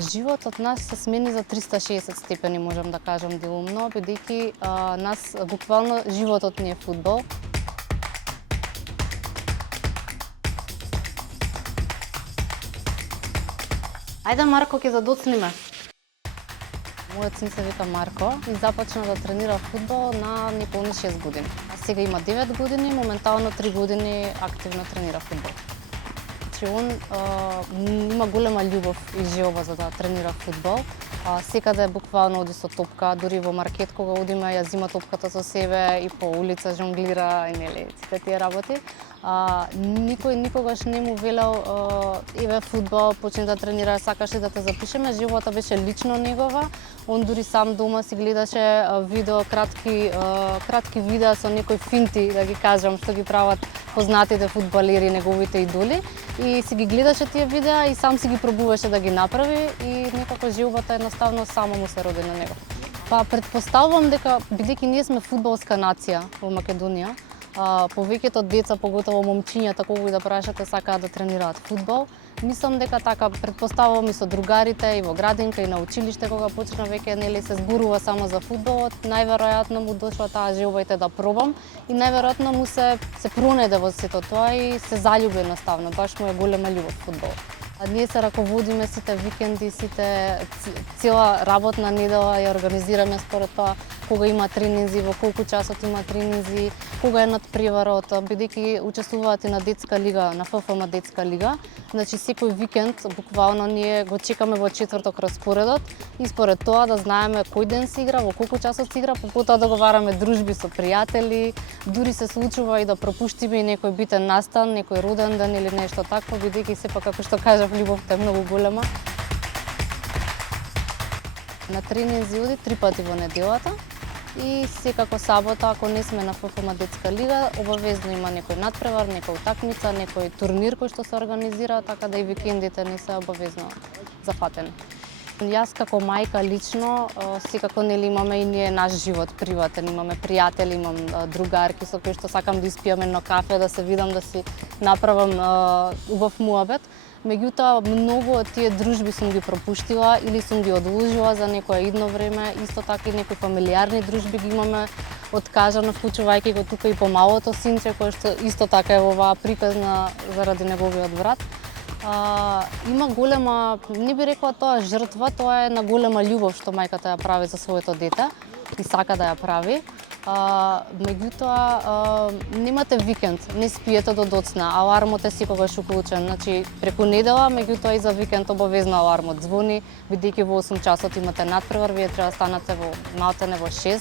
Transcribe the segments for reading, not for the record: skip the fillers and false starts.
Животот нас се смени за 360 степени, можам да кажам делумно, бидејќи нас буквално животот ни е фудбал. Ајде, Марко, ќе задоцниме. Мојот син се вика Марко и започна да тренира фудбал на неполни 6 години. А сега има 9 години, моментално 3 години активно тренира фудбал. Он има голема љубов и желба за да тренира фудбал. Секаде буквално оди со топка, дури во маркет кога одиме ја зима топката со себе и по улица жонглира и нели сите тие работи. Никој никогаш не му велел еве фудбал, почни да тренира, сакаш ли да те запишеме. Желбата беше лично негова. Он дури сам дома си гледаше видео, кратки видеа со некои финти, да ги кажам, што ги прават познатите фудбалери, неговите идоли, и си ги гледаше тие видеа и сам си ги пробуваше да ги направи и некако желбата едноставно само му се роди на него. Па претпоставувам дека бидејќи ние сме фудбалска нација во Македонија, повеќето деца, поготово момчињата, кога и да прашате, сакаат да тренираат фудбал. Мислам дека така претпоставувам и со другарите и во градинка и на училиште кога почна веќе нели се зборува само за фудбалот, најверојатно му дошла таа желба и да пробам и најверојатно му се пронеде во сето тоа и се заљуби едноставно, баш му е голема љубов фудбал. Ние се раководиме сите викенди, цела работна недела ја организираме според тоа кога има тренинзи, во колку часот има тренинзи, кога е надпреварот, бидејќи учествуваат и на детска лига, на ФФМ детска лига. Значи секој викенд буквално ние го чекаме во четврток распоредот и според тоа да знаеме кој ден се игра, во колку часот се игра, потоа договараме дружби со пријатели, дури се случува и да пропуштиме и некој битен настан, некој роден ден или нешто такво, бидејќи сепак како што кажав, љубовта е многу голема. На тренинзи оди 3 пати во неделата и секако сабота, ако не сме на ФФМ детска лига, обавезно има некој надпревар, некој утакмица, некој турнир кој што се организира, така да и викендите не се обавезно зафатени. Јас како мајка лично, секако нели имаме и ние наш живот приватен, имаме пријатели, имам другарки со кои што сакам да испијам едно кафе, да се видам, да си направам убав муабет. Меѓутоа, многу од тие дружби сум ги пропуштила или сум ги одложила за некое идно време. Исто така и некои фамилиарни дружби ги имаме откажано, вклучувајќи го тука и помалото синче, кој што исто така е во оваа приказна заради неговиот брат. Има голема, не би рекла тоа жртва, тоа е на голема љубов што мајката ја прави за своето дете и сака да ја прави. Меѓутоа, немате викенд, не спиете до доцна, алармот е секогаш уклучен. Значи, преку недела, меѓутоа и за викенд обавезно алармот звони, бидејќи во 8 часот имате надпревар, вие треба да станете во малтене во 6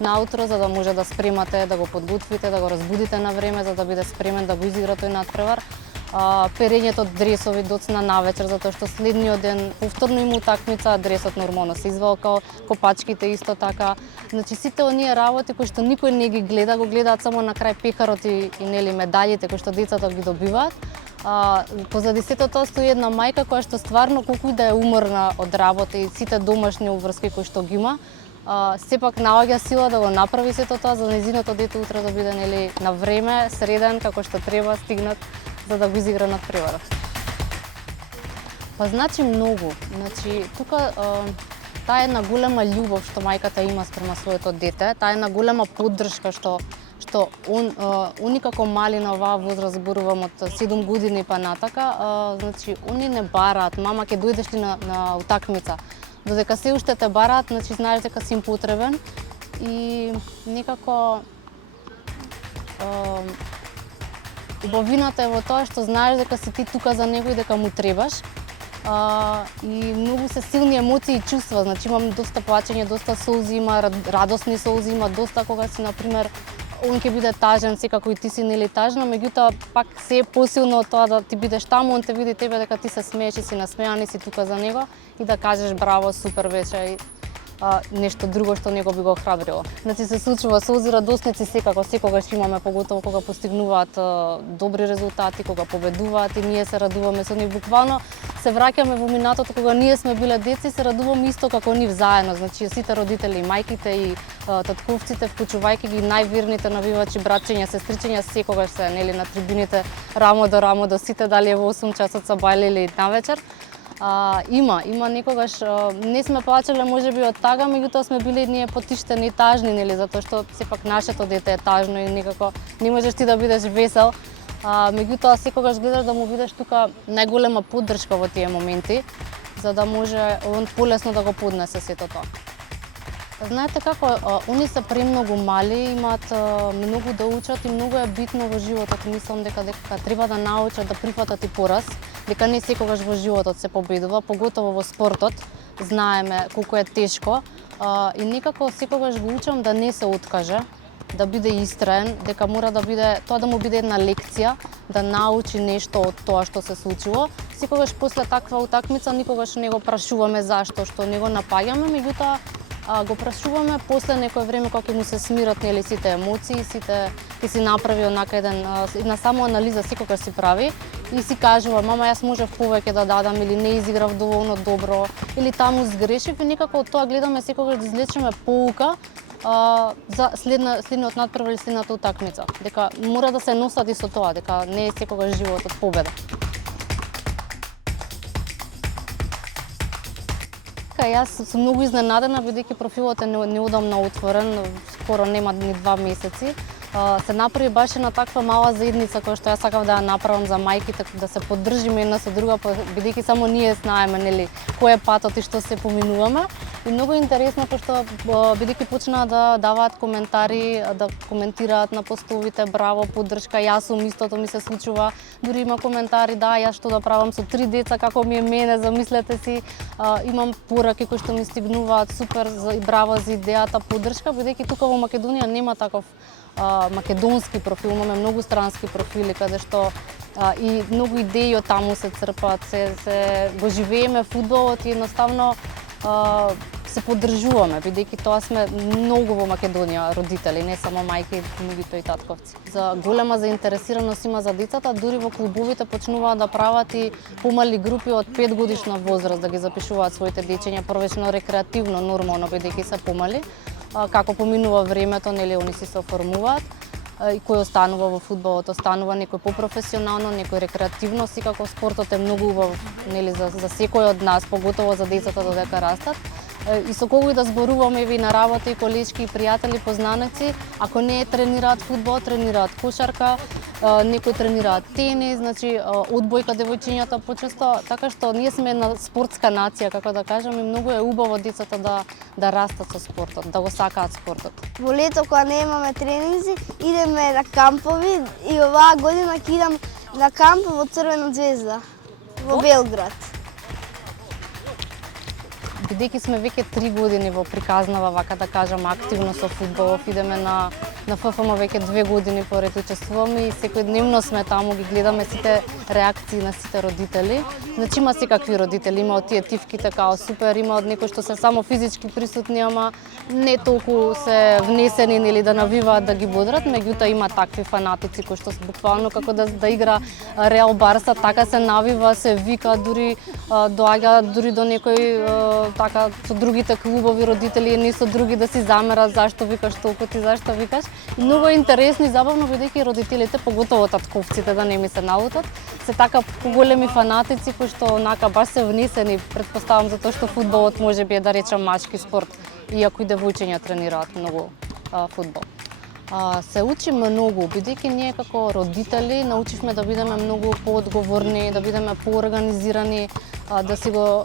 наутро, за да може да спремате, да го подготвите, да го разбудите на време, за да биде спремен да го изигра тој надпревар. Перењето дресови доцна навечер, затоа што следниот ден повторно има утакмица, дресот нормално се извалкал, копачките исто така. Значи сите оние работи кои што никој не ги гледа, го гледаат само на крај пекарот и нели медалите кои што децата ги добиваат. Позади сето тоа стои една мајка која што стварно колку и да е уморна од работа и сите домашни обврски кои што ги има, сепак наоѓа сила да го направи сето тоа за нејзиното дете утре да биде нели на време, среден како што треба, стигнат за да го изигра надпреварот. Па значи многу. Значи тука таа една голема љубов што мајката има спрема своето дете, таа една голема поддршка што они како мали на оваа возраст, зборувам од 7 години па натака, значи они не бараат, мама ќе дојдеш ли на утакмица. Додека се уште те бараат, значи знаеш дека си им потребен и некако убавината е во тоа што знаеш дека си ти тука за него и дека му требаш. И многу се силни емоции и чувства, значи имам доста плачење, доста солзи, има радосни солзи, има доста кога си, например, он ќе биде тажен, секако и ти си нели тажна, меѓутоа пак се е посилно од тоа да ти бидеш таму, он те види тебе дека ти се смееш и си насмеан и си тука за него и да кажеш браво, супер беше, нешто друго што него би го храбрило. Значи се случува солзи радосници секогаш имаме, поготово кога постигнуваат добри резултати, кога победуваат и ние се радуваме со нив. Буквално се враќаме во минатото кога ние сме биле деца и се радуваме исто како нив заедно. Значи сите родители, и мајките и татковците, вклучувајќи ги најверните навивачи, братчиња, сестричиња, секогаш се нели на трибините рамо до сите, дали е во 8 часот са бајле или навечер. Има некогаш не сме плачеле можеби од тага, меѓутоа сме били ние потиштени и тажни, нели, затоа што сепак нашето дете е тажно и некако не можеш ти да бидеш весел. Меѓутоа секогаш гледаш да му бидеш тука најголема поддршка во тие моменти, за да може он полесно да го поднесе сето тоа. Знаете како, они се премногу мали, имаат многу да учат и многу е битно во животот. Мислам дека треба да научат да прифатат и пораз, дека не секогаш во животот се победува, поготово во спортот. Знаеме колку е тешко и некако секогаш го учам да не се откаже, да биде истраен, дека мора да биде тоа да му биде една лекција, да научи нешто од тоа што се случило. Секогаш после таква утакмица никогаш не го прашуваме зашто, што не го напаѓаме, меѓутоа го прашуваме после некое време кога ќе му се смират нели сите емоции, ќе си направи онака една самоанализа секогаш си прави и си кажува мама јас можев повеќе да дадам или не изиграв доволно добро или таму сгрешив и некако од тоа гледаме секогаш да извлечеме поука за следниот надпревар или следната утакмица. Дека мора да се носат и со тоа, дека не е секогаш животот победа. Јас сум многу изненадена бидејќи профилот е неудамно отворен, скоро нема ни 2 месеци. Се направи баш една таква мала заедница која што јас сакав да ја направам за мајките, да се поддржиме една со друга, бидејќи само ние знаеме нели кој е патот и што се поминуваме. И многу интересно пошто бидејќи почнаа да даваат коментари, да коментираат на постовите, браво, поддршка, јас сум истото ми се случува. Дури има коментари, да, јас што да правам со 3 деца, како ми е мене, замислете си, имам пораки кои што ми стигнуваат, супер, браво за идејата, поддршка, бидејќи тука во Македонија нема таков македонски профил, имаме многу странски профили каде што и многу идеи од таму се црпат, се го живееме фудбалот и едноставно се поддржуваме, бидејќи тоа сме многу во Македонија родители, не само мајки, меѓутоа и татковци. За голема заинтересираност има за децата, дури во клубовите почнуваат да прават и помали групи од 5 годишна возраст, да ги запишуваат своите дечиња, првично рекреативно, нормално, бидејќи се помали. Како поминува времето, нели, они се оформуваат и кој останува во фудбалот, останува некој попрофесионално, некој рекреативно, секако спортот е многу убав, нели, за секој од нас, поготово за децата додека растат. И со кого и да зборуваме и на работа и колешки и пријатели, познаници, ако не тренираат фудбал, тренираат кошарка, некои тренираат тенис, значи одбојка девојчињата почесто, така што ние сме една спортска нација, како да кажам, и многу е убаво децата да растат со спортот, да го сакаат спортот. Во лето кога не имаме тренинзи, идеме на кампови и оваа година ќе идам на камп во Црвена ѕвезда во Белград. Бидејќи сме веќе 3 години во приказнава, вака да кажам, активно со фудбалов, идеме на ФФМ веќе 2 години поред учествуваме и секојдневно сме таму, ги гледаме сите реакции на сите родители. Значи има секакви родители, има од тие тивките као супер, има од некои што се само физички присутни, ама не толку се внесени или да навиваат да ги бодрат, меѓутоа има такви фанатици кои што буквално како да игра Реал Барса, така се навива, се вика, дури доаѓа дури до некој така со другите клубови родители, не со други да си замерат зашто викаш толку ти, зашто викаш. И многу е интересно и забавно бидејќи родителите, поготово татковците, да не ми се налутат, се така поголеми фанатици кои што онака баш се внесени, претпоставам затоа што фудбалот можеби е да речам машки спорт, иако и девојчиња тренираат многу фудбал. Се учи многу, бидејќи ние како родители научивме да бидеме многу поодговорни, да бидеме поорганизирани, да си го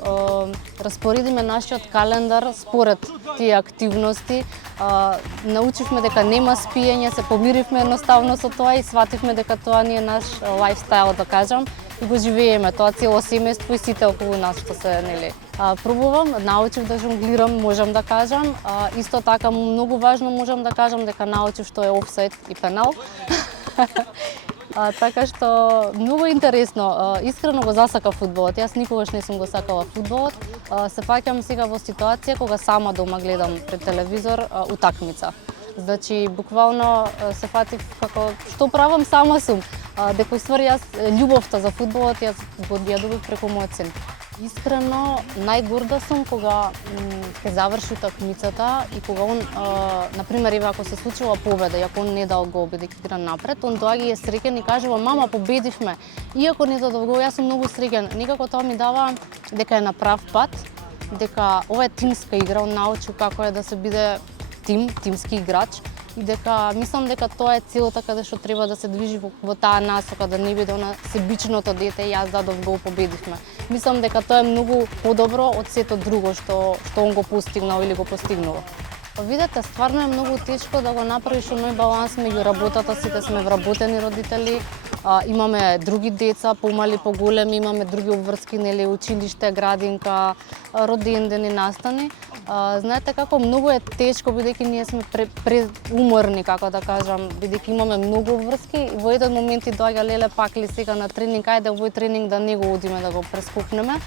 распоредиме нашиот календар според тие активности. Научивме дека нема спиење, се помиривме едноставно со тоа и свативме дека тоа ни е наш лајфстайл, да кажам, и го живееме тоа цело семејство и сите околу нас што се, нели. Пробувам, научив да жонглирам, можам да кажам. Исто така многу важно можам да кажам дека научив што е офсайд и пенал. Така што многу интересно, искрено го засакав фудбалот. Јас никогаш не сум го сакала фудбалот. Се фаќам сега во ситуација кога сама дома гледам пред телевизор утакмица. Значи буквално се фатив како што правам сама сум. Дека уствари јас љубовта за фудбалот јас го ја добив преку мојот син. Искрено, најгорда сум кога ќе заврши утакмицата и кога он, например, еве ако се случила победа и ако он не дал гол бидејќи игра напред, он доаѓа и е среќен и кажува мама победивме. Иако не дадов гол, јас сум многу среќен. Некако тоа ми дава дека е на прав пат, дека ова е тимска игра, он научил како е да се биде тимски играч и дека мислам дека тоа е целта каде што треба да се движи во таа насока, да не биде она себичното дете јас дадов гол победивме. Мислам дека тоа е многу подобро од сето друго што он го постигнал или го постигнува. Видете, стварно е многу тешко да го направиш оној баланс меѓу работата, сите сме вработени родители, имаме други деца, помали, поголеми, имаме други обврски, нели, училиште, градинка, родендени, настани. Знаете како многу е тешко бидејќи ние сме преуморни, како да кажам, бидејќи имаме многу обврски и во еден момент и доаѓа леле пак ли сега на тренинг, ајде овој тренинг да не го одиме да го прескокнеме.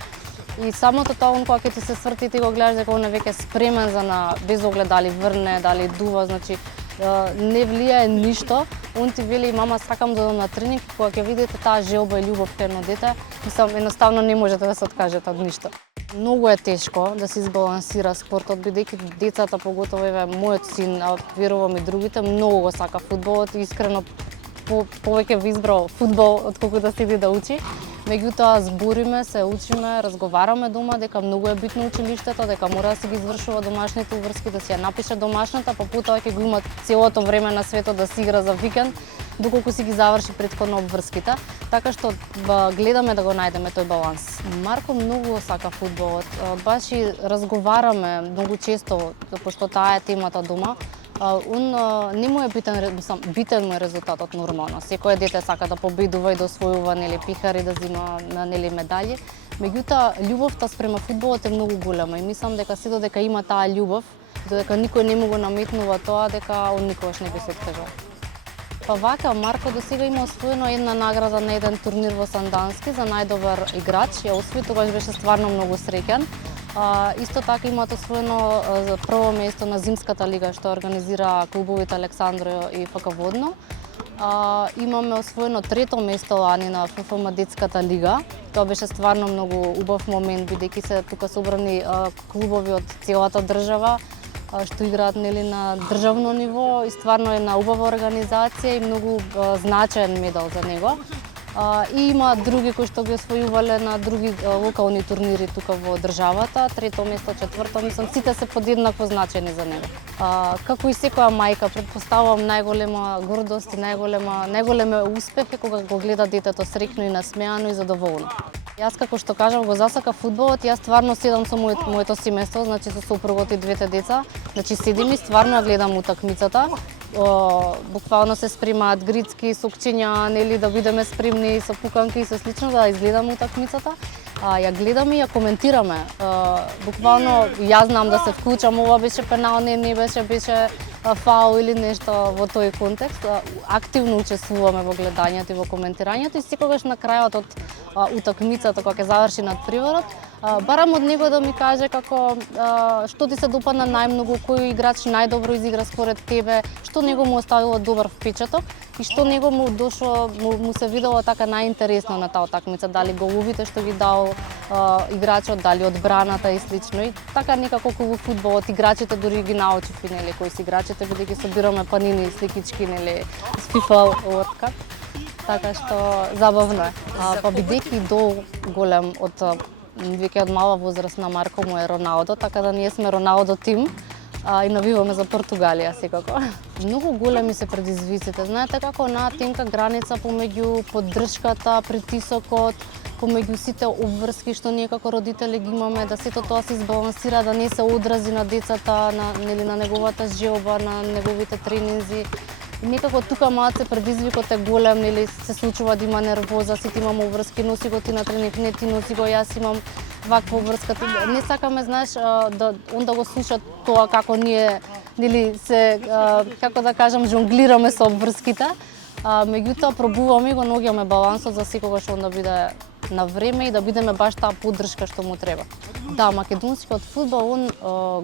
И самото тоа, кога ќе ти се сврти, ти го гледаш дека он е веќе спремен за без оглед дали врне, дали дува, значи не влијае ништо. Он ти вели мама сакам да одам на тренинг, кога ќе видите таа желба и љубов кај едно дете, мислам едноставно не можете да се откажете од ништо. Многу е тешко да се избалансира спортот, бидејќи децата, поготово еве мојот син, а верувам и другите, многу го сака фудбалот и искрено повеќе би избрал фудбал отколку да седи да учи. Меѓутоа збориме се, учиме, разговараме дома дека многу е битно училиштето, дека мора да си ги извршува домашните уврски, да си ја напише домашната, па потоа ќе го има целото време на светот да си игра за викенд, доколку си ги заврши претходно обврските. Така што гледаме да го најдеме тој баланс. Марко многу сака фудбалот. Баш и разговараме многу често, пошто таа е темата дома. Он не му е битен му е резултатот нормално. Секое дете сака да победува и да освојува нели пихари, да зима нели медали. Меѓутоа љубовта спрема фудбалот е многу голема и мислам дека се додека има таа љубов, додека никој не му го наметнува тоа, дека он никогаш не би се откажал. Па вака, Марко до сега има освоено една награда на еден турнир во Сандански за најдобар играч. Ја освои, тогаш беше стварно многу среќен. Исто така имаат освоено за прво место на Зимската лига што организира клубовите Александро и ФК Водно. Имаме освоено трето место лани на ФФМ детската лига. Тоа беше стварно многу убав момент бидејќи се тука собрани клубови од целата држава што играат нели на државно ниво и стварно е на убава организација и многу значаен медал за него. И има други кои што ги освојувале на други локални турнири тука во државата, трето место, четврто, мислам, сите се подеднакво значени за него. Како и секоја мајка, претпоставувам најголема гордост и најголем успех е кога го гледа детето среќно и насмеано и задоволно. Јас како што кажав го засака фудбалот, јас стварно седам со моето семејство, значи со сопругот и двете деца, значи седим и стварно ја гледам утакмицата. Буквално се спремаат грицки, сокчиња, нели да бидеме спремни со пуканки и со слично да изгледаме утакмицата. Ја гледаме и ја коментираме. Буквално јас знам да се вклучам, ова беше пенал, не беше фаул или нешто во тој контекст. Активно учествуваме во гледањето и во коментирањето и секогаш на крајот од утакмицата кога ќе заврши надпреварот, барам од него да ми каже како што ти се допадна најмногу, кој играч најдобро изигра според тебе, што него му оставило добар впечаток и што него му се видело така најинтересно на таа утакмица, дали головите што ги дал играчот, дали одбраната и слично. И така некако во фудбалот играчите дури ги научив, нели, кои се играчите, бидејќи собираме панини и сликички, нели, с FIFA World Cup. Така што забавно е. Па бидејќи идол голем веќе од мала возраст на Марко му е Роналдо, така да ние сме Роналдо тим и навиваме за Португалија секако. Многу големи се предизвиците. Знаете како на тенка граница помеѓу поддршката, притисокот, помеѓу сите обврски што ние како родители ги имаме, да сето тоа се избалансира, да не се одрази на децата, на неговата желба, на неговите тренинзи. Некако тука малце предизвикот е голем, нели се случува да има нервоза, сите имаме обврски, носи го ти на тренинг, не ти носи го, јас имам ваква обврска. Не сакаме, знаеш, да го слуша тоа како ние, нели се, како да кажам, жонглираме со обврските. Меѓутоа пробуваме и го наоѓаме балансот за секогаш он да биде на време и да бидеме баш таа поддршка што му треба. Да, македонскиот фудбал он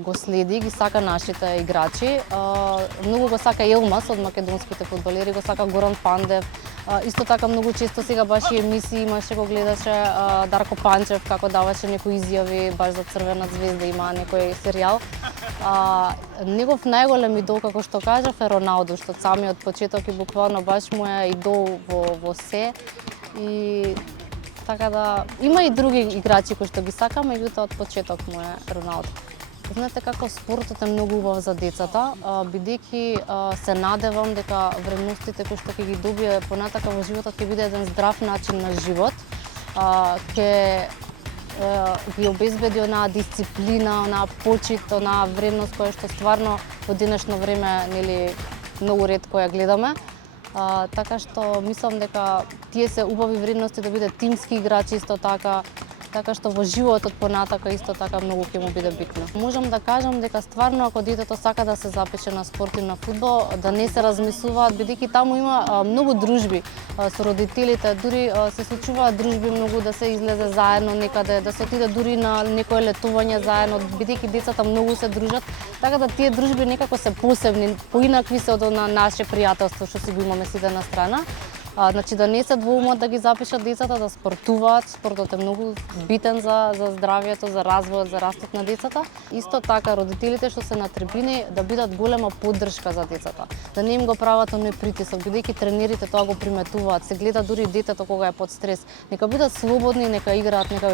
го следи, ги сака нашите играчи. Многу го сака Елмас од македонските фудбалери, го сака Горан Пандев, Исто така многу често сега баш и емисии имаше, го гледаше Дарко Панчев како даваше некои изјави баш за Црвена звезда, има некој серијал. Негов најголем идол, како што кажав, е Роналдо, што самиот почеток и буквално баш му е идол во се. И така да има и други играчи кои што ги сакам, меѓутоа од почеток му е Роналдо. Знаете како спортот е многу убав за децата, бидејќи се надевам дека вредностите кои што ќе ги добие понатака во животот ќе биде еден здрав начин на живот, ќе ги обезбеди онаа дисциплина, онаа почит, онаа вредност која што стварно во денешно време нели многу ретко ја гледаме. Така што мислам дека тие се убави вредности да биде тимски играчи исто така што во животот понатака исто така многу ќе му биде битно. Можам да кажам дека стварно ако детето сака да се запише на спорт и на фудбал, да не се размислуваат, бидејќи таму има многу дружби со родителите, дури се случуваат дружби многу да се излезе заедно некаде, да се отиде дури на некое летување заедно, бидејќи децата многу се дружат, така да тие дружби некако се посебни, поинакви се од на наше пријателство што си го имаме сите на страна. Значи да не се двоумат да ги запишат децата да спортуваат. Спортот е многу битен за здравието, за развојот, за растот на децата. Исто така родителите што се на трибини да бидат голема поддршка за децата. Да не им го прават оној притисок, бидејќи тренерите тоа го приметуваат. Се гледа дури детето кога е под стрес. Нека бидат слободни, нека играат, нека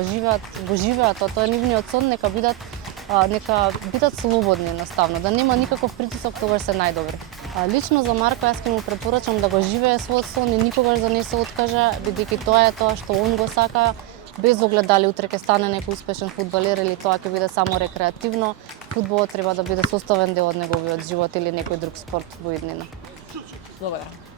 го живеат, тоа е нивниот сон, нека бидат слободни едноставно, да нема никаков притисок, тогаш се најдобри. Лично за Марко јас ќе му препорачам да го живее својот сон и никогаш да не се откаже, бидејќи тоа е тоа што он го сака, без оглед дали утре ќе стане некој успешен фудбалер или тоа ќе биде само рекреативно. Фудбалот треба да биде составен дел од неговиот живот или некој друг спорт во иднина. Благодарам.